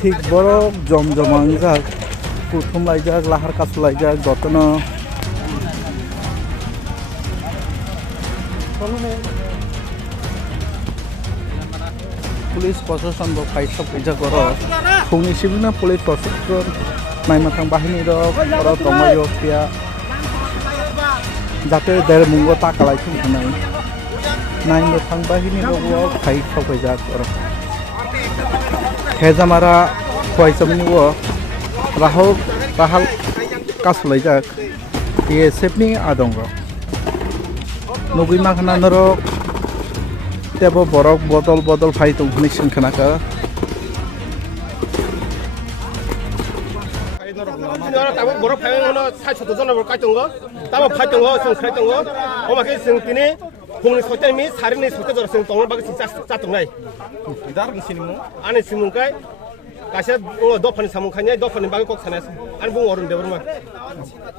ঠিক বড় জমজমাং যাক প্রথম লাইজাক লাহার কাছে লাইজাক যতন পুলিশ প্রশাসন ফাইট সবকিছু কর फुंनि सिबिना पुलिस प्रशासन नायमाथां बाहिनी रक तमायो किया जाते देर मुंगो ताकालाय थुनाय नायमाथां बाहिनी रक फाइट सफैजाक हेजामारा फरायसाफोरनि राहाल कासलायजाक बिएसएफनि आदंग नुगै माखाना नरक तेबो बरक बदल फाइट दंनि सोंखोनाखा ताबो बरफ फाइनो साइड सतो जन बर काइतंगो ताबो फाइतंगो जों खाइतंगो अमाके जों दिनै फुंनि 6टानि सारिनि 6टा जरा जों तंगल बागै जातंनाय दार सिनिमु आने सिमुंखाय गासे दफानि सामुंखायनाय दफानि बागै कक सानाय आन बुं अरुन देबरमा